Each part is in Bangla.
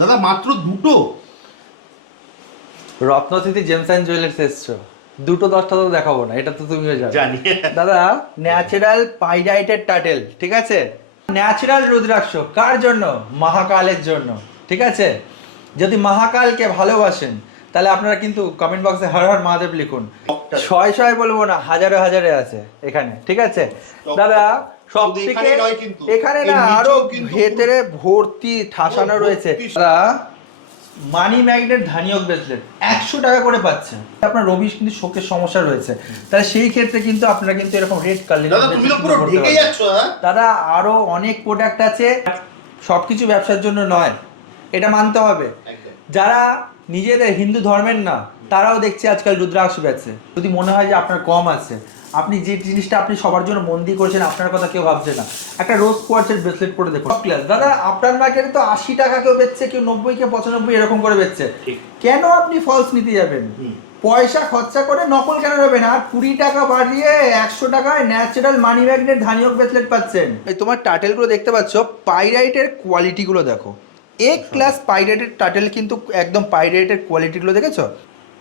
দাদা মাত্র দুটো? রত্নস্থিতি জেমস অ্যান্ড জুয়েলার্স এসছো, দুটো 10টা তো দেখাবো না, এটা তো তুমিও জানো। জানি। দাদা ন্যাচারাল পাইরাইটেড টাটেল, ঠিক আছে, ন্যাচারাল রুদ্রাক্ষ কার জন্য? মহাকালের জন্য, ঠিক আছে। যদি মহাকালকে ভালোবাসেন তাহলে আপনারা কিন্তু কমেন্ট বক্সে হর হর মহাদেব লিখুন। ছয় ছয় বলবো না, হাজারে হাজারে আছে এখানে, ঠিক আছে দাদা। সব থেকে এখানে না আরো ভেতরে ভর্তি ঠাসানো রয়েছে দাদা। মানি ম্যাগনেট ধানিয়ক ব্রেসলেট 100 টাকা করে পাচ্ছেন। আপনার রবি কিন্তু শোকের সমস্যা রয়েছে, তাহলে সেই ক্ষেত্রে কিন্তু আপনারা কিন্তু এরকম রেড কালার দাদা তুমি তো পুরো ঢেকে যাচ্ছ। দাদা আরো অনেক প্রোডাক্ট আছে, সবকিছু ব্যবসার জন্য নয়, এটা মানতে হবে। যারা নিজেদের হিন্দু ধর্মের না তারাও দেখছে আজকাল রুদ্রাক্ষ বেচছে। যদি মনে হয় যে আপনার কম আছে, আপনি যে জিনিসটা আপনি সবার জন্য মন দিয়ে করেছেন, আপনার কথা কেউ ভাবছে না, একটা রোজ কোয়ার্টসের ব্রেসলেট পরে দেখুন ক্লাস। দাদা আপনার মার্কেটে তো 80 টাকা কেউ বেচছে, কেউ 90, কেউ 95 এরকম করে বেচছে। কেন আপনি ফলস নিতে যাবেন? পয়সা খরচা করে নকল কেন নেবেন? আর 20 টাকা বাড়িয়ে 100 টাকায় ন্যাচারাল মানি ম্যাগনেট ধানিয়ক ব্রেসলেট পাচ্ছেন। এই তোমার টাটেলগুলো দেখতে পাচ্ছ, পাইরাইটের কোয়ালিটিগুলো দেখো। এক ক্লাস পাইরাইটের টাটেল, কিন্তু একদম পাইরাইটের কোয়ালিটিগুলো দেখেছো?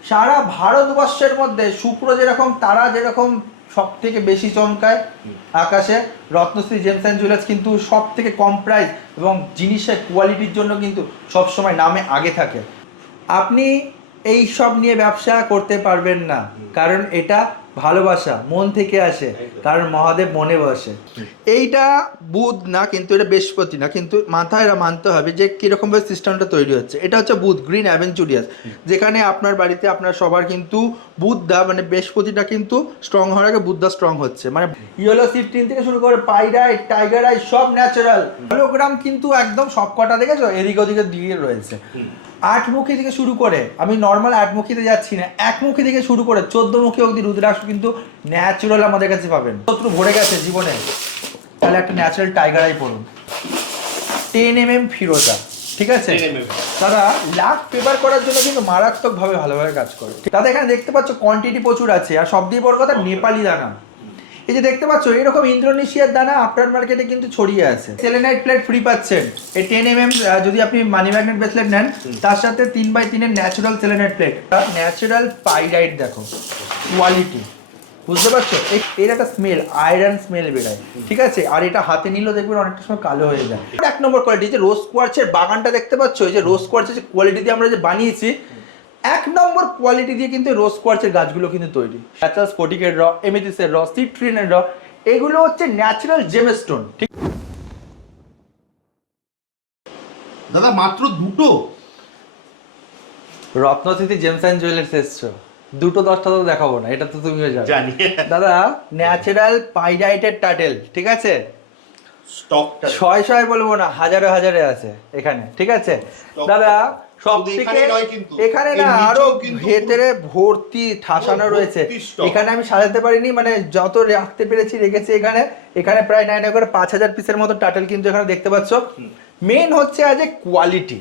সারা ভারতবর্ষের মধ্যে শুক্র যেরকম, তারা যেরকম সব থেকে বেশি চমকায় আকাশে, রত্নশ্রী জেমস অ্যান্ড জুয়েলার্স কিন্তু সব থেকে কম প্রাইস এবং জিনিসের কোয়ালিটির জন্য কিন্তু সবসময় নামে আগে থাকে। আপনি এই সব নিয়ে ব্যবসা করতে পারবেন না, কারণ এটা ভালোবাসা মন থেকে আসে, কারণ মহাদেব মনে বসে। এইটা বুধ না, কিন্তু এটা বৃহস্পতি না, কিন্তু মাথায় মানতে হবে যে কিরকম ভাবে সিস্টেমটা তৈরি হচ্ছে। এটা হচ্ছে বুধ গ্রিন অ্যাভেঞ্চুরিয়াস, যেখানে আপনার বাড়িতে আপনার সবার কিন্তু বুধদা মানে বৃহস্পতিটা কিন্তু স্ট্রং হওয়ার আগে বুধদা স্ট্রং হচ্ছে। মানে ইয়েলো সিফটিন থেকে শুরু করে পাইরাইট, টাইগার আই সব ন্যাচারাল। হলোগ্রাম কিন্তু একদম সব কটা দেখেছো এদিক ওদিকে দিয়ে রয়েছে। 8মুখী থেকে শুরু করে, আমি নর্মাল 8মুখীতে যাচ্ছি না, 1মুখী থেকে শুরু করে 14মুখী অবধি রুদ্রাক্ষ কিন্তু ন্যাচারাল আমাদের কাছে পাবেন। শত্রু ভরে গেছে জীবনে, তাহলে একটা ন্যাচারাল টাইগার আই পড়ুন। 10mm ফিরোজা, ঠিক আছে দাদা, লাখ পেপার করার জন্য কিন্তু মারাত্মকভাবে ভালোভাবে কাজ করে। দাদা এখানে দেখতে পাচ্ছ কোয়ান্টিটি প্রচুর আছে, আর সব দিয়ে বড় কথা নেপালি দানা। এই যে দেখতে পাচ্ছ এরকম ইন্দ্রোনেশিয়ার দানা আপনার মার্কেটে কিন্তু ছড়িয়ে আছে। সেলেনাইট প্লেট ফ্রি পাচ্ছেন। এই 10mm যদি আপনি মানি ম্যাগনেট ব্রেসলেট নেন, তার সাথে 3x3 এর natural selenite plate, natural pyrite দেখো কোয়ালিটি, বুঝতে পারছো? এর একটা স্মেল, আয়রন স্মেল বেরোয়, ঠিক আছে। আর এটা হাতে নিলেও দেখবেন অনেকটা সময় কালো হয়ে যায়। 1 নম্বর কোয়ালিটি যে রোজ কোয়ার্টসের বাগানটা দেখতে পাচ্ছ, এই যে রোজ কোয়ার্টসের যে কোয়ালিটি দিয়ে আমরা যে বানিয়েছি, 1 নম্বর কোয়ালিটি দিয়ে কিন্তু রোজ কোয়ার্টসের গাছগুলো কিন্তু তৈরি। ন্যাচারাল স্ফটিকের র, এমেথিসের র, সিট্রিনের র, এগুলো হচ্ছে ন্যাচারাল জেমস্টোন, ঠিক। দাদা মাত্র দুটো? রত্নস্থিতি জেমস অ্যান্ড জুয়েলার্স এসছো, দুটো 10টা তো দেখাবো না, এটা তো তুমিও জানি। দাদা ন্যাচারাল পাইরাইটেড টাটেল, ঠিক আছে, স্টকটা ছয় ছয় বলবো না, হাজারে হাজারে আছে এখানে, ঠিক আছে দাদা। সব থেকে এখানে না আরো ভেতরে ভর্তি ঠাসানো রয়েছে। এখানে আমি সাজাতে পারিনি, মানে যত রাখতে পেরেছি রেখেছি। এখানে এখানে প্রায় 9 করে 5000 পিসের মতো টাটেল কিন্তু এখানে দেখতে পাচ্ছ। মেন হচ্ছে আজ এ কোয়ালিটি।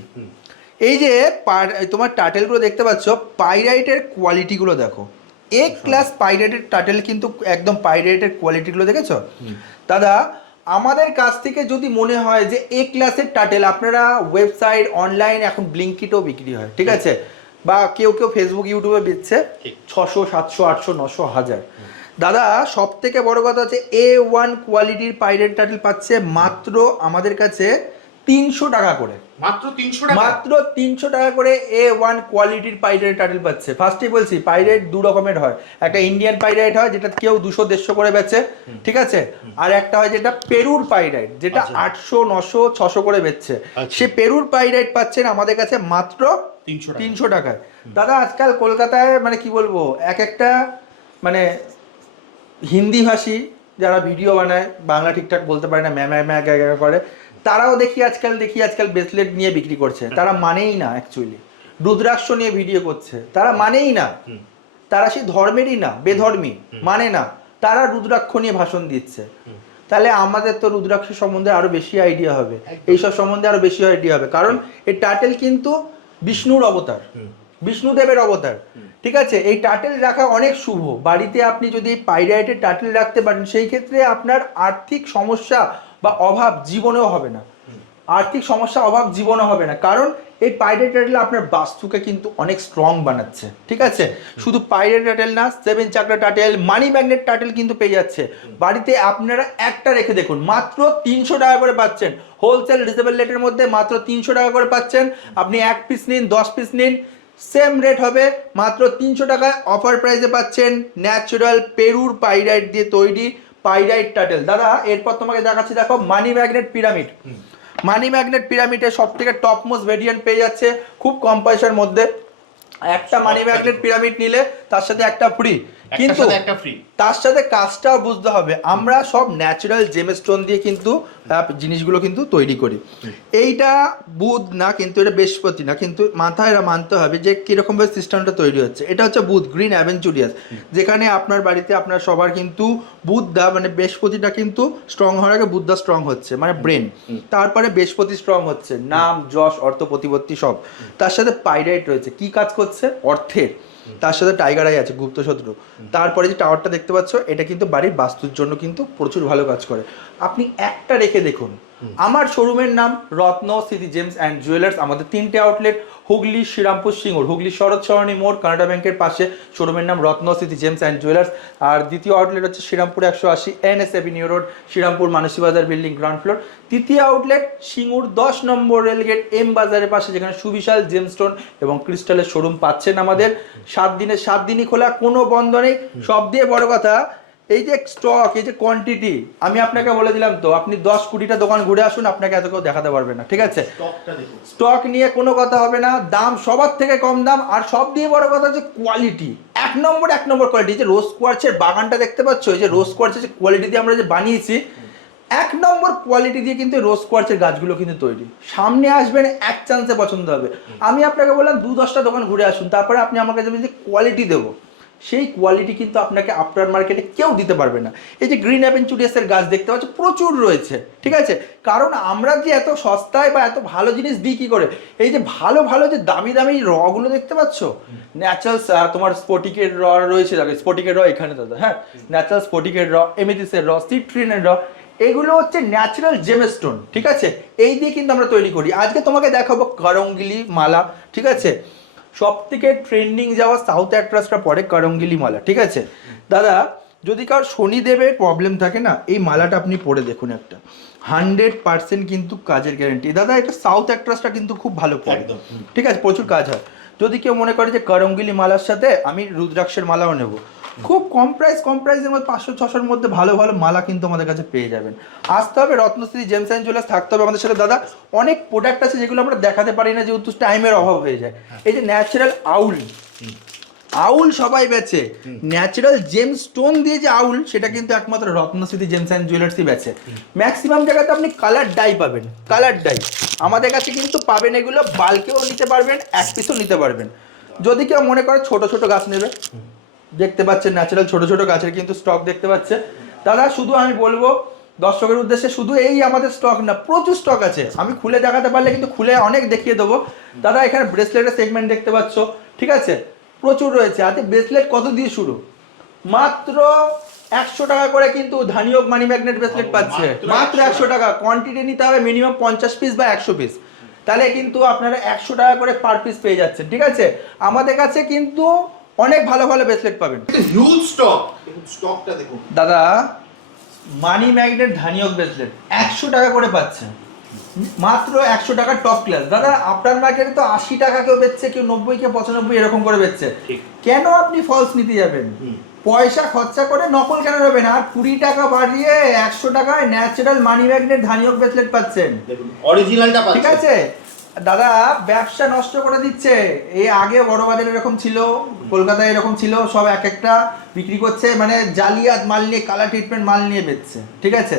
এই যে তোমার টাটেলগুলো দেখতে পাচ্ছ, পাইরাইটের কোয়ালিটিগুলো দেখো। এক ক্লাস পাইরাইটের টাটেল, কিন্তু একদম পাইরাইটের কোয়ালিটিগুলো দেখেছো দাদা। আমাদের কাছ থেকে যদি মনে হয় যে এ ক্লাসের টাটেল, আপনারা ওয়েবসাইট অনলাইন এখন ব্লিঙ্কিটও বিক্রি হয়, ঠিক আছে, বা কেউ কেউ ফেসবুক ইউটিউবে বেচছে 600, 700, 800, 900, 1000। দাদা সব থেকে বড় কথা হচ্ছে A1 কোয়ালিটির পাইরেট টাটেল পাচ্ছে মাত্র আমাদের কাছে 300 টাকা করে। মাত্র 300 টাকা? মাত্র 300 টাকা করে A1 কোয়ালিটির পাইরেট টাটেল পাচ্ছে। ফার্স্টেই বলছি, পাইরেট দু রকমের হয়, একটা ইন্ডিয়ান পাইরাইট হয় যেটা কেউ 200-150 করে বেচে, ঠিক আছে, আর একটা হয় যেটা পেরুর পাইরাইট, যেটা 800, 900, 600 করে বেচছে। সে পেরুর পাইরাইট পাচ্ছেন আমাদের কাছে মাত্র 300 টাকায়। দাদা আজকাল কলকাতায় মানে কি বলবো, এক একটা মানে হিন্দি ভাষী যারা ভিডিও বানায়, বাংলা ঠিকঠাক বলতে পারে না, ম্যা করে, তারাও দেখি আজকাল ব্রেসলেট নিয়ে বিক্রি করছে। তারা মানেই না, অ্যাকচুয়ালি রুদ্রাক্ষ নিয়ে ভিডিও করছে, তারা মানেই না, তারা সেই ধর্মেরই না, বেধর্মী, মানে না, তারা রুদ্রাক্ষ নিয়ে ভাষণ দিচ্ছে। তাহলে আমাদের তো রুদ্রাক্ষ সম্বন্ধে আরো বেশি আইডিয়া হবে, এইসব সম্বন্ধে আরো বেশি আইডিয়া হবে, কারণ এই টাটেল কিন্তু বিষ্ণুর অবতার, বিষ্ণুদেবের অবতার, ঠিক আছে। এই টাটেল রাখা অনেক শুভ। বাড়িতে আপনি যদি পাইরাইটের টাটেল রাখতে পারেন, সেই ক্ষেত্রে আপনার আর্থিক সমস্যা বা অভাব জীবনেও হবে না, আর্থিক সমস্যা অভাব জীবনে হবে না, কারণ এই পাইরেট টাটেল আপনার বাস্তুকে কিন্তু অনেক স্ট্রং বানাচ্ছে, ঠিক আছে? শুধু পাইরেট টাটেল না, 7 চাকরা টাটেল, মানি ম্যাগনেট টাটেল কিন্তু পেয়ে যাচ্ছে। বাড়িতে আপনারা একটা রেখে দেখুন, মাত্র 300 টাকা করে পাচ্ছেন। হোলসেল রিজনেবল রেটের মধ্যে মাত্র 300 টাকা করে পাচ্ছেন। আপনি 1 পিস নিন, 10 পিস নিন, সেম রেট হবে, মাত্র 300 টাকায় অফার প্রাইসে পাচ্ছেন ন্যাচারাল পেরুর পাইরাইট দিয়ে তৈরি পাইরাইট টাটেল। দাদা এরপর তোমাকে দেখাচ্ছি, দেখো money magnet pyramid. Money magnet পিরামিডের সব থেকে টপ মোস্ট ভেরিয়েন্ট পেয়ে যাচ্ছে খুব কম পয়সার মধ্যে। একটা মানি ম্যাগনেট পিরামিড নিলে তার সাথে একটা ফ্রি, কিন্তু তার সাথে কাজটাও বুঝতে হবে, আমরা সব ন্যাচারাল জেমস্টোন দিয়ে কিন্তু জিনিসগুলো কিন্তু তৈরি করি। এইটা বুধ না, কিন্তু এটা বৃহস্পতি না, কিন্তু মাথায় মানতে হবে যে কীরকমভাবে সিস্টেমটা তৈরি হচ্ছে। এটা হচ্ছে বুধ, গ্রিন অ্যাভেঞ্চুরিয়াস, যেখানে আপনার বাড়িতে আপনার সবার কিন্তু বুধদা মানে বৃহস্পতিটা কিন্তু স্ট্রং হওয়ার আগে বুধদা স্ট্রং হচ্ছে, মানে ব্রেন, তারপরে বৃহস্পতি স্ট্রং হচ্ছে, নাম যশ অর্থ প্রতিপত্তি সব। তার সাথে পাইরাইট রয়েছে, কি কাজ করছে? অর্থের। তার সাথে টাইগার আই আছে, গুপ্ত শত্রু। তারপরে যে টাওয়ারটা দেখতে পাচ্ছ, এটা কিন্তু বাড়ির বাস্তুর জন্য কিন্তু প্রচুর ভালো কাজ করে। আপনি একটা রেখে দেখুন। আমার শোরুমের নাম Ratna city gems and jewellers. আমাদের 3টে আউটলেট, হুগলি, শ্রীরামপুর, সিঙ্গুর। হুগলি শরৎ সরণী মোড়, কানাডা ব্যাংকের পাশে শোরুমের নাম Ratna city gems and jewellers. আর দ্বিতীয় আউটলেট হচ্ছে Serampore 180 NS avenue road, Serampore Manasi Bazar building, ground floor. তৃতীয় আউটলেট সিঙ্গুর 10 নম্বর রেলগেট এম বাজারের পাশে, যেখানে সুবিশাল জেমস্টোন এবং ক্রিস্টালের শোরুম পাচ্ছেন আমাদের। 7 দিনের 7 দিনই খোলা, কোনো বন্ধ নেই। সব দিয়ে বড় কথা, এই যে স্টক, এই যে কোয়ান্টিটি, আমি আপনাকে বলে দিলাম তো, আপনি 10 কোটিটা দোকান ঘুরে আসুন, আপনাকে এত কেউ দেখাতে পারবে না, ঠিক আছে? স্টক নিয়ে কোনো কথা হবে না, দাম সবার থেকে কম দাম, আর সব দিয়ে বড় কথা হচ্ছে কোয়ালিটি। এক নম্বর কোয়ালিটি। যে রোজ কোয়ার্চের বাগানটা দেখতে পাচ্ছ, এই যে রোজ কোয়ার্চের যে কোয়ালিটি দিয়ে আমরা যে বানিয়েছি, 1 নম্বর কোয়ালিটি দিয়ে কিন্তু রোজ কোয়ার্চের গাছগুলো কিন্তু তৈরি। সামনে আসবেন, এক চান্সে পছন্দ হবে। আমি আপনাকে বললাম 2-10টা দোকান ঘুরে আসুন, তারপরে আপনি আমাকে যে কোয়ালিটি দেবো, সেই কোয়ালিটি কিন্তু আপনাকে আপনার মার্কেটে কেউ দিতে পারবে না। এই যে গ্রিন অ্যাভেঞ্চুরিয়াসের গাছ দেখতে পাচ্ছ, প্রচুর রয়েছে, ঠিক আছে? কারণ আমরা যে এত সস্তায় বা এত ভালো জিনিস দিই কী করে, এই যে ভালো ভালো যে দামি দামি রগুলো দেখতে পাচ্ছ, ন্যাচারাল তোমার স্পটিকের র রয়েছে, স্পটিকের র এখানে দাদা, হ্যাঁ, ন্যাচারাল স্পটিকের র, এমেথিসের র, সিট্রিনের র, এগুলো হচ্ছে ন্যাচারাল জেমস্টোন, ঠিক আছে? এই দিয়ে কিন্তু আমরা তৈরি করি। আজকে তোমাকে দেখাবো করঙ্গিলি মালা, ঠিক আছে? সব থেকে ট্রেন্ডিং যাওয়া সাউথ অ্যাট্রাসটা পরে করঙ্গিলি মালা, ঠিক আছে? দাদা যদি কারোর শনিদেবের প্রবলেম থাকে না, এই মালাটা আপনি পরে দেখুন, একটা 100% কিন্তু কাজের গ্যারেন্টি। দাদা এটা সাউথ অ্যাট্রাসটা কিন্তু খুব ভালো পড়ে, ঠিক আছে? প্রচুর কাজ হয়। যদি কেউ মনে করে যে করঙ্গিলি মালার সাথে আমি রুদ্রাক্ষের মালাও নেব, খুব কম প্রাইসের মধ্যে 500-600-র মধ্যে ভালো ভালো মালা কিন্তু আমাদের কাছে পেয়ে যাবেন। আসতে হবে রত্নশ্রী জেমস অ্যান্ড জুয়েলার্স, থাকতে হবে আমাদের সাথে। দাদা অনেক প্রোডাক্ট আছে যেগুলো আমরা দেখাতে পারি না, যেহেতু টাইমের অভাব হয়ে যায়। এই যে ন্যাচারাল আউল সবাই বেচে, ন্যাচারাল জেম স্টোন দিয়ে যে আউল, সেটা কিন্তু একমাত্র রত্নশ্রী জেমস অ্যান্ড জুয়েলার্সই বেচে। ম্যাক্সিমাম জায়গাতে আপনি কালার ডাই পাবেন, কালার ডাই আমাদের কাছে কিন্তু পাবেন। এগুলো বাল্কেও নিতে পারবেন, 1 পিসও নিতে পারবেন। যদি কেউ মনে করে ছোট ছোট গাছ নেবে, দেখতে পাচ্ছেন ন্যাচারাল ছোট ছোট গাছের কিন্তু স্টক দেখতে পাচ্ছে। দাদা শুধু আমি বলবো দর্শকের উদ্দেশ্যে, শুধু এই আমাদের স্টক না, প্রচুর স্টক আছে। আমি খুলে দেখাতে পারলে কিন্তু খুলে অনেক দেখিয়ে দেবো। দাদা এখানে ব্রেসলেটের সেগমেন্ট দেখতে পাচ্ছ, ঠিক আছে? প্রচুর রয়েছে। হাতে ব্রেসলেট কত দিয়ে শুরু? মাত্র 100 টাকা করে কিন্তু ধানিয়োগ মানি ম্যাগনেট ব্রেসলেট পাচ্ছে, মাত্র 100 টাকা। কোয়ান্টিটি নিতে হবে মিনিমাম 50 পিস বা 100 পিস, তাহলে কিন্তু আপনারা 100 টাকা করে পার পিস পেয়ে যাচ্ছেন, ঠিক আছে? আমাদের কাছে কিন্তু অনেক ভালো ভালো ব্রেসলেট পাবেন, হিউজ স্টক। স্টকটা দেখুন দাদা। মানি ম্যাগনেট ধানিয়োগ ব্রেসলেট 100 টাকা করে পাচ্ছে, মাত্র 100 টাকা, টপ ক্লাস। দাদা আপনার মার্কেটে তো 80 টাকা কেউ বেচছে, কেউ 90, কেউ 95 এরকম করে বেচছে। কেন আপনি ফলস নিতে যাবেন? পয়সা খরচা করে নকল কেন নেবেন? আর 20 টাকা বাড়িয়ে 100 টাকায় ন্যাচারাল মানি ম্যাগনেট ধানিয়োগ ব্রেসলেট পাচ্ছেন, অরিজিনালটা পাচ্ছেন, ঠিক আছে? দাদা ব্যবসা নষ্ট করে দিচ্ছে। এই আগে বড় বাজারে এরকম ছিল, কলকাতায় এরকম ছিল, সব এক একটা বিক্রি করছে, মানে জালিয়াত মাল নিয়ে, কালার ট্রিটমেন্ট মাল নিয়ে বেচছে, ঠিক আছে?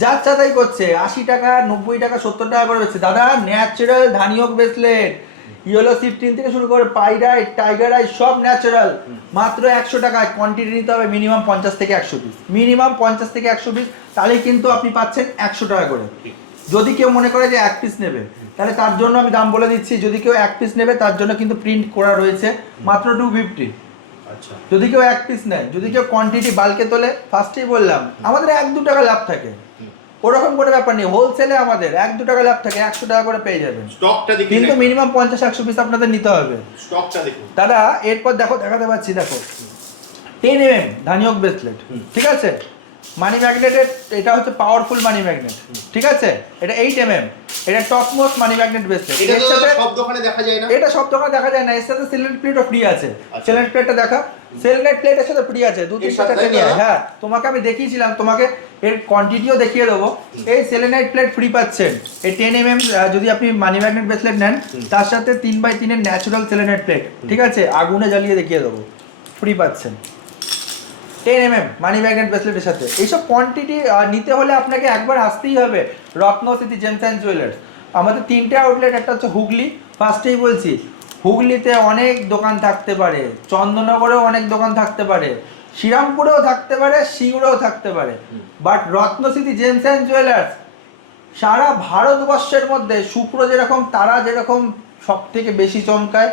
যার চাতাই করছে, 80 টাকা, 90 টাকা, 70 টাকা করে বেচছে। দাদা ন্যাচারাল ধানিয়োগ ব্রেসলেট, ইয়েলো সিট্রিন থেকে শুরু করে পাইরাইট, টাইগার আই, সব ন্যাচারাল, মাত্র 100 টাকায়। কোয়ান্টিটি নিতে হবে মিনিমাম 50 থেকে 100 পিস, মিনিমাম 50 থেকে 100 পিস, তাহলেই কিন্তু আপনি পাচ্ছেন 100 টাকা করে। যদি কেউ মনে করে যে 1 পিস নেবে, তাহলে তার জন্য আমি দাম বলে দিচ্ছি। যদি কেউ 1 পিস নেবে, তার জন্য কিন্তু প্রিন্ট করা রয়েছে, মাত্র 250। আচ্ছা, যদি কেউ 1 পিস নেয়, যদি কেউ কোয়ান্টিটি বাল্কে তোলে, ফার্স্টেই বললাম আমাদের 1-2 টাকা লাভ থাকে। ওরকম কোনো ব্যাপার নেই, হোলসেলে আমাদের 1-2 টাকা লাভ থাকে, 100 টাকা করে পেয়ে যাবেন। স্টকটা দেখুন, কিন্তু মিনিমাম 50-100 পিস আপনাদের নিতে হবে। স্টকটা দেখুন দাদা, এরপর দেখো, দেখাতে পাচ্ছি, দেখো 10mm ধানিয়ক ব্রেসলেট, ঠিক আছে, মানি ম্যাগনেটের, এটা হচ্ছে পাওয়ারফুল মানি ম্যাগনেট, ঠিক আছে, এটা 8mm, এটা top most money magnet bracelet. এটা তো সব দোকানে দেখা যায় না, এটা সব দোকানে দেখা যায় না, এর সাথে সিলিন্ডার প্লেটও ফ্রি আছে। সিলিন্ডার প্লেটটা দেখা, সিলিন্ডার প্লেটের সাথে ফ্রি আছে, 2-3 টাকা নিয়ে। হ্যাঁ, তোমাকে আমি দেখিয়েছিলাম, তোমাকে এর কোয়ান্টিটিও দেখিয়ে দেবো। এই সিলিন্ডার প্লেট ফ্রি পাচ্ছেন, এই 10mm যদি আপনি মানি ম্যাগনেট ব্রেসলেট নেন, তার সাথে 3x3 এর ন্যাচারাল সিলিন্ডার প্লেট, ঠিক আছে, আগুনে জ্বালিয়ে দেখিয়ে দেবো, ফ্রি পাচ্ছেন 10mm মানি ম্যাগনেট ব্রেসলেটের সাথে। এইসব কোয়ান্টিটি নিতে হলে আপনাকে একবার আসতেই হবে রত্নস্থিতি জেমস অ্যান্ড জুয়েলার্স। আমাদের 3টে আউটলেট, একটা হচ্ছে হুগলি, ফার্স্টেই বলছি, হুগলিতে অনেক দোকান থাকতে পারে, চন্দননগরেও অনেক দোকান থাকতে পারে, শ্রীরামপুরেও থাকতে পারে, সিঙ্গুরেও থাকতে পারে, বাট রত্নস্থিতি জেমস অ্যান্ড জুয়েলার্স সারা ভারতবর্ষের মধ্যে শুক্র যেরকম, তারা যেরকম সব থেকে বেশি চমকায়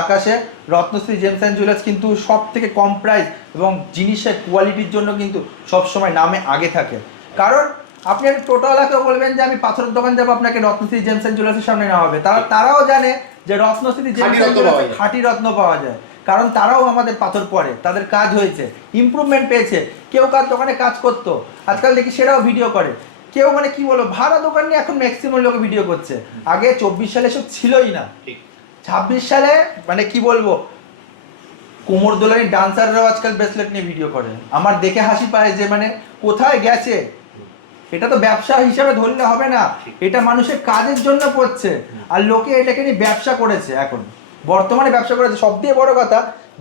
আকাশে, রত্নশ্রী জেমস অ্যান্ড জুয়েলার্স কিন্তু সব থেকে কম প্রাইস এবং জিনিসের কোয়ালিটির জন্য কিন্তু সবসময় নামে আগে থাকে। কারণ আপনি একটা টোটোওয়ালাকেও বলবেন যে আমি পাথরের দোকান যাবো, আপনাকে রত্নশ্রী জেমস অ্যান্ড জুয়েলার্সের সামনে নেওয়া হবে, তারাও জানে যে রত্নশ্রী জেমস অ্যান্ড জুয়েলার্সে খাঁটি রত্ন পাওয়া যায়, কারণ তারাও আমাদের পাথর পরে, তাদের কাজ হয়েছে, ইমপ্রুভমেন্ট পেয়েছে। কেউ কার দোকানে কাজ করতো, আজকাল দেখি সেটাও ভিডিও করে। কেউ মানে কি বলো, ভাড়া দোকান নিয়ে এখন ম্যাক্সিমাম লোক ভিডিও করছে, আগে 24 সালে সব ছিলই না। 26 সালে মানে কি বলবো, কোমর দোলানি ডান্সাররাও আজকাল ব্রেসলেট নিয়ে ভিডিও করে। আমার দেখে হাসি পায় যে মানে কোথায় গেছে। এটা তো ব্যবসা হিসাবে ধরলে হবে না, এটা মানুষের কাজের জন্য পড়ছে, আর লোকে এটাকে নিয়ে ব্যবসা করেছে, এখন বর্তমানে ব্যবসা করেছে। সব থেকে বড় কথা,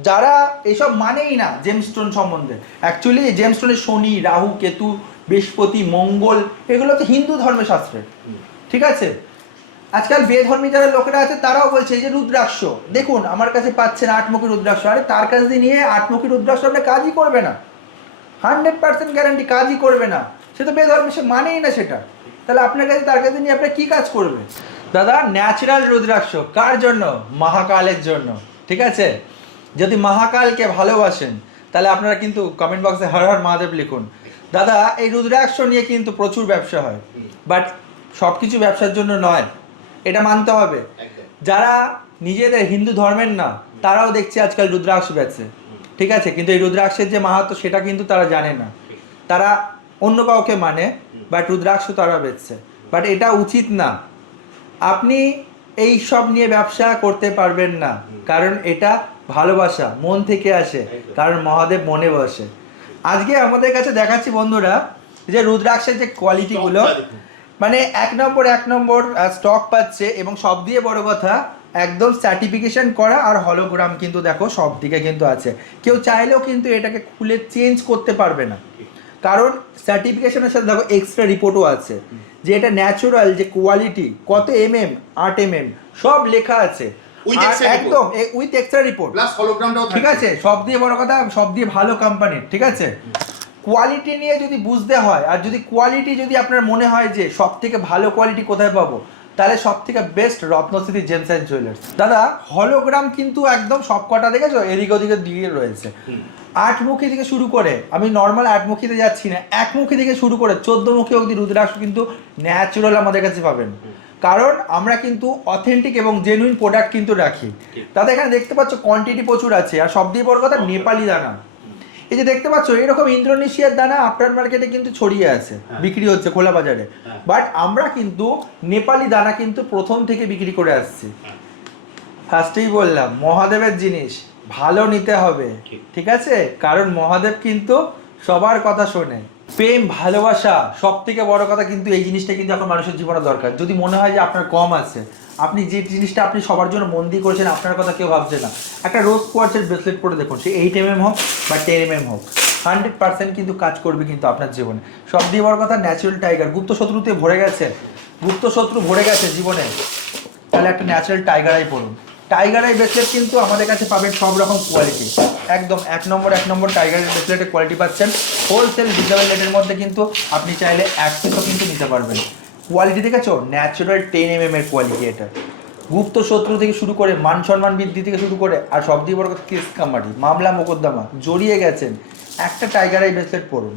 যারা এইসব মানেই না জেমস্টোন সম্বন্ধে, অ্যাকচুয়ালি জেমস্টোনের শনি, রাহু, কেতু, বৃহস্পতি, মঙ্গল, এগুলো তো হিন্দু ধর্মশাস্ত্রের, ঠিক আছে। আজকাল বেধর্মী যারা লোকেরা আছে তারাও বলছে যে রুদ্রাক্ষ দেখুন আমার কাছে পাচ্ছেন 8মুখী রুদ্রাক্ষ, আরে তার কাছ দিয়ে নিয়ে 8মুখী রুদ্রাক্ষ আপনি কাজই করবে না, 100% গ্যারান্টি কাজই করবে না, সে তো বেধর্মী, সে মানেই না সেটা, তাহলে আপনার কাছে তার কাছে নিয়ে আপনি কি কাজ করবে? দাদা, ন্যাচারাল রুদ্রাক্ষ কার জন্য? মহাকালের জন্য, ঠিক আছে। যদি মহাকালকে ভালোবাসেন তাহলে আপনারা কিন্তু কমেন্ট বক্সে হর হর মহাদেব লিখুন। দাদা, এই রুদ্রাক্ষ নিয়ে কিন্তু প্রচুর ব্যবসা হয়, বাট সব কিছু ব্যবসার জন্য নয়, এটা মানতে হবে। যারা নিজেদের হিন্দু ধর্মের না, তারাও দেখছে আজকাল রুদ্রাক্ষ বেচছে, ঠিক আছে, কিন্তু এই রুদ্রাক্ষের যে মাহাত্ম্য সেটা কিন্তু তারা জানে না, তারা অন্য কাউকে মানে, বাট রুদ্রাক্ষ তারা বেচছে, বাট এটা উচিত না। আপনি এই সব নিয়ে ব্যবসা করতে পারবেন না, কারণ এটা ভালোবাসা মন থেকে আসে, কারণ মহাদেব মনে বসে। আজকে আমাদের কাছে দেখাচ্ছি বন্ধুরা যে রুদ্রাক্ষের যে কোয়ালিটিগুলো, মানে এক নম্বর স্টক পাচ্ছে, এবং সব দিয়ে বড় কথা একদম সার্টিফিকেশন করা আর হলোগ্রাম কিন্তু দেখো সব দিকে কিন্তু আছে। কেউ চাইলেও কিন্তু এটাকে খুলে চেঞ্জ করতে পারবে না, কারণ সার্টিফিকেশনের সাথে দেখো এক্সট্রা রিপোর্টও আছে যে এটা ন্যাচারাল, যে কোয়ালিটি কত mm 8mm সব লেখা আছে, একদম উইথ এক্সট্রা রিপোর্ট প্লাস হলোগ্রামটাও, ঠিক আছে। সব দিয়ে বড় কথা, সব দিয়ে ভালো কোম্পানির, ঠিক আছে। কোয়ালিটি নিয়ে যদি বুঝতে হয়, আর যদি কোয়ালিটি যদি আপনার মনে হয় যে সব থেকে ভালো কোয়ালিটি কোথায় পাবো, তাহলে সব থেকে বেস্ট রত্নস্থিতি জেমস অ্যান্ড জুয়েলার্স। দাদা, হলোগ্রাম কিন্তু একদম সব কটা দেখেছো এদিকে ওদিকে দিয়ে রয়েছে, 8মুখী থেকে শুরু করে, আমি নর্মাল 8মুখীতে যাচ্ছি না, 1মুখী থেকে শুরু করে 14মুখী অবধি রুদ্রাক্ষ কিন্তু ন্যাচারাল আমাদের কাছে পাবেন, কারণ আমরা কিন্তু অথেন্টিক এবং জেনুইন প্রোডাক্ট কিন্তু রাখি। দাদা, এখানে দেখতে পাচ্ছ কোয়ান্টিটি প্রচুর আছে, আর সব দিয়ে বড় কথা নেপালি দানা, এই যে দেখতে পাচ্ছ এরকম ইন্দোনেশিয়ার দানা আফটার মার্কেটে কিন্তু ছড়িয়ে আছে, বিক্রি হচ্ছে খোলা বাজারে, বাট আমরা কিন্তু নেপালি দানা কিন্তু প্রথম থেকে বিক্রি করে আসছি। ফার্স্টেই বললাম মহাদেবের জিনিস ভালো নিতে হবে, ঠিক আছে, কারণ মহাদেব কিন্তু সবার কথা শোনে। প্রেম, ভালোবাসা, সব থেকে বড় কথা কিন্তু এই জিনিসটা কিন্তু এখন মানুষের জীবনে দরকার। যদি মনে হয় যে আপনার কম আছে, আপনি যে জিনিসটা আপনি সবার জন্য মন দিয়ে করেছেন, আপনার কথা কেউ ভাবছে না, একটা রোজ কোয়ার্টসের ব্রেসলেট পরে দেখুন, সে 8mm হোক বা 10mm হোক, 100% কিন্তু কাজ করবে কিন্তু আপনার জীবনে। সব দিয়ে বড় কথা ন্যাচারাল টাইগার, গুপ্ত শত্রুতে ভরে গেছে, গুপ্ত শত্রু ভরে গেছে জীবনে, তাহলে একটা ন্যাচারাল টাইগারাই পড়ুন। টাইগার আই ব্রেসলেট কিন্তু আমাদের কাছে পাবেন সব রকম কোয়ালিটি, একদম এক নম্বর টাইগারের ব্রেসলেটের কোয়ালিটি পাচ্ছেন হোলসেল রিজনেবল রেটের মধ্যে, কিন্তু আপনি চাইলে এক পিসও কিন্তু নিতে পারবেন। কোয়ালিটি দেখেছো, ন্যাচারাল 10mm এর কোয়ালিটি এটা। গুপ্ত শত্রু থেকে শুরু করে মান সম্মান বৃদ্ধি থেকে শুরু করে, আর সব দিয়ে বড় কথা কেস কামাটি, মামলা মোকদ্দমা জড়িয়ে গেছেন, একটা টাইগার আই ব্রেসলেট পড়ুন,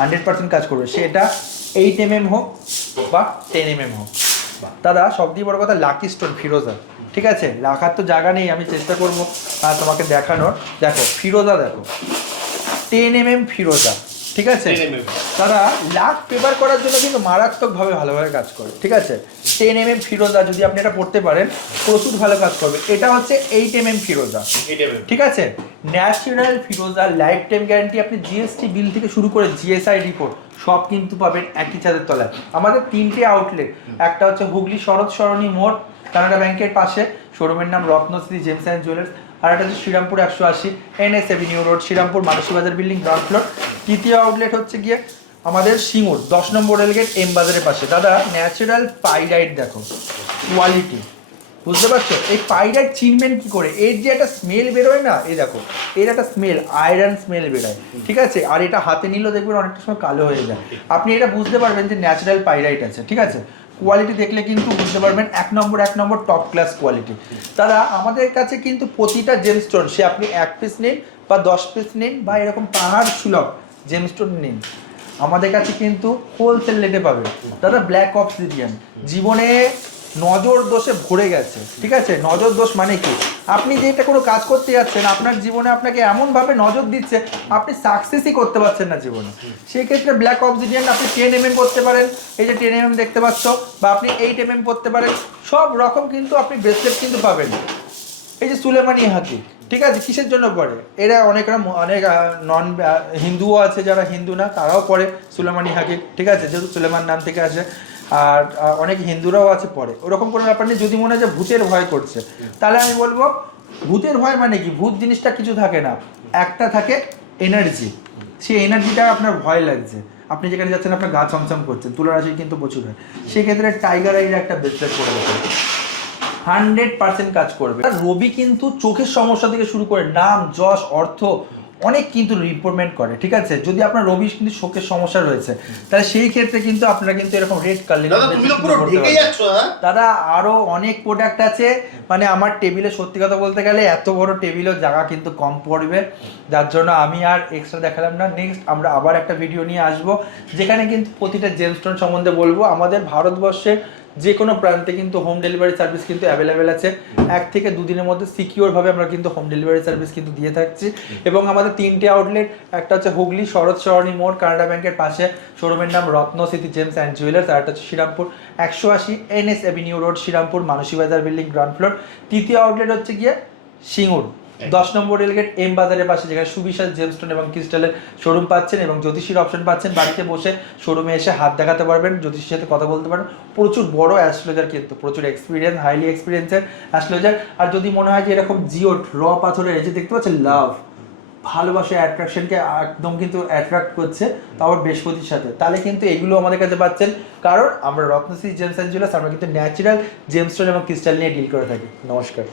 100% কাজ করবে। সেটা 8 mm হোক বা 10 mm হোক। দাদা সব দিয়ে বড় কথা লাকি স্টোন ফিরোজা, ঠিক আছে, রাখার তো জায়গা নেই, আমি চেষ্টা করবো তোমাকে দেখানোর। দেখো ফিরোজা, দেখো 10 mm ফিরোজা, ঠিক আছে। 10 mm তারা লাখ ফেভার করার জন্য কিন্তু মারাত্মকভাবে ভালোভাবে কাজ করে, ঠিক আছে। 10 mm ফিরোজা যদি আপনি এটা পড়তে পারেন প্রচুর ভালো কাজ করবে। এটা হচ্ছে 8 mm ফিরোজা, 8 mm ঠিক আছে। ন্যাচারাল ফিরোজা, লাইফ টাইম গ্যারান্টি, আপনি জিএসটি বিল থেকে শুরু করে জিএসআই রিপোর্ট সব কিন্তু পাবেন একই ছাদের তলায়। আমাদের 3টে আউটলেট, একটা হচ্ছে হুগলি শরৎ সরণী মোড় কানাডা ব্যাংকের পাশে, শোরুমের নাম রত্নশ্রী জেমস অ্যান্ড জুয়েলার্স, আর একটা হচ্ছে Serampore 180 NS avenue road, Serampore Manasi Bazar building ground floor. তৃতীয় আউটলেট হচ্ছে গিয়ে আমাদের সিঙ্গুর 10 নম্বর রেলগেট এম বাজারের পাশে। দাদা ন্যাচারাল পাইরাইট দেখো কোয়ালিটি, বুঝতে পারছো? এই পাইরাইট চিনবেন কি করে? এর যে একটা স্মেল বেরোয় না, এই দেখো এর একটা স্মেল, আয়রন স্মেল বেরোয়, ঠিক আছে। আর এটা হাতে নিলেও দেখবেন অনেকটা সময় কালো হয়ে যায়। আপনি এটা বুঝতে পারবেন যে ন্যাচারাল পাইরাইট আছে, ঠিক আছে। কোয়ালিটি দেখলে কিন্তু বুঝতে পারবেন এক নম্বর টপ ক্লাস কোয়ালিটি। তারা আমাদের কাছে কিন্তু প্রতিটা জেমস্টোন, সে আপনি 1 পিস নিন বা 10 পিস নিন বা এরকম পাহাড় সুলভ জেমস্টোন নিন, আমাদের কাছে কিন্তু হোলসেল রেটে পাবে। দাদা ব্ল্যাক অবসিডিয়ান জীবনে নজর দোষে ভরে গেছে, ঠিক আছে। নজর দোষ মানে কি? আপনি যেটা কোনো কাজ করতে যাচ্ছেন, আপনার জীবনে আপনাকে এমনভাবে নজর দিচ্ছে আপনি সাকসেসই করতে পারছেন না জীবনে। সেক্ষেত্রে ব্ল্যাক অবসিডিয়ান আপনি 10 mm পড়তে পারেন, এই যে 10 mm দেখতে পাচ্ছ, বা আপনি 8 mm পড়তে পারেন, সব রকম কিন্তু আপনি ব্রেসলেট কিন্তু পাবেন। এই যে সুলেমানি হাকি, ঠিক আছে, কিসের জন্য পড়ে? এরা অনেক নন হিন্দুও আছে, যারা হিন্দু না তারাও পড়ে সুলেমানি হাকি, ঠিক আছে, যেহেতু সুলেমান নাম থেকে আসে। আর অনেক হিন্দুরাও আছে পড়ে, ওরকম কোনো ব্যাপার নেই। যদি মনে হয় যে ভূতের ভয় করছে, তাহলে আমি বলবো ভূতের ভয় মানে কি? ভূত জিনিসটা কিছু থাকে না, একটা থাকে এনার্জি। সেই এনার্জিটা আপনার ভয় লাগছে, আপনি যেখানে যাচ্ছেন আপনার গা ছমছম করছেন, তুলার রাশি কিন্তু প্রচুর হয়, সেক্ষেত্রে টাইগার আইয়ের একটা ব্রেসলেট পরে দেবেন, 100% কাজ করবে। আর রবি কিন্তু চোখের সমস্যা থেকে শুরু করে নাম যশ অর্থ অনেক কিন্তু রিপোর্টমেন্ট করে, ঠিক আছে। যদি আপনার রবি কিন্তু চোখের সমস্যা রয়েছে, তাহলে সেই ক্ষেত্রে কিন্তু আপনারা কিন্তু এরকম রেড কালার। দাদা তুমি তো পুরো ঢেকে যাচ্ছ। দাদা আরো অনেক প্রোডাক্ট আছে, মানে আমার টেবিলে সত্যি কথা বলতে গেলে এত বড় টেবিলেও জায়গা কিন্তু কম পড়বে, যার জন্য আমি আর এক্সট্রা দেখালাম না। নেক্সট আমরা আবার একটা ভিডিও নিয়ে আসবো, যেখানে কিন্তু প্রতিটা জেমস্টোন সম্বন্ধে বলবো। আমাদের ভারতবর্ষের যে কোনো প্রান্তে কিন্তু হোম ডেলিভারি সার্ভিস কিন্তু অ্যাভেলেবেল আছে। 1 থেকে 2 দিনের মধ্যে সিকিউরভাবে আমরা কিন্তু হোম ডেলিভারি সার্ভিস কিন্তু দিয়ে থাকছি। এবং আমাদের 3টে আউটলেট, একটা হচ্ছে হুগলি শরৎ সরণী মোড় কানাডা ব্যাংকের পাশে, শোরুমের নাম রত্নস্মৃতি জেমস অ্যান্ড জুয়েলার্স, আর একটা হচ্ছে Serampore 180 NS avenue road, Serampore Manasi Bazar building ground floor. তৃতীয় আউটলেট হচ্ছে গিয়ে সিঙ্গুর 10 নম্বর রেলগেট এম বাজারের পাশে, যেখানে সুবিশাল জেমস্টোন এবং ক্রিস্টালের শোরুম পাচ্ছেন এবং জ্যোতিষীর অপশন পাচ্ছেন। বাড়িতে বসে শোরুমে এসে হাত দেখাতে পারবেন, জ্যোতিষীর সাথে কথা বলতে পারেন। প্রচুর বড় অ্যাস্ট্রোলজার, কিন্তু প্রচুর এক্সপিরিয়েন্স, হাইলি এক্সপিরিয়েন্সের অ্যাস্ট্রোলজার। আর যদি মনে হয় যে এরকম জিওট র পাথরের, এই যে দেখতে পাচ্ছেন লাভ, ভালোবাসা, অ্যাট্রাকশনকে একদম কিন্তু অ্যাট্রাক্ট করছে, তাও বৃহস্পতির সাথে, তাহলে কিন্তু এগুলো আমাদের কাছে পাচ্ছেন। কারণ আমরা রত্নশ্রী জেমস অ্যান্ড জুয়েলার্স, আমরা কিন্তু ন্যাচারাল জেমস্টোন এবং ক্রিস্টাল নিয়ে ডিল করে থাকি। নমস্কার।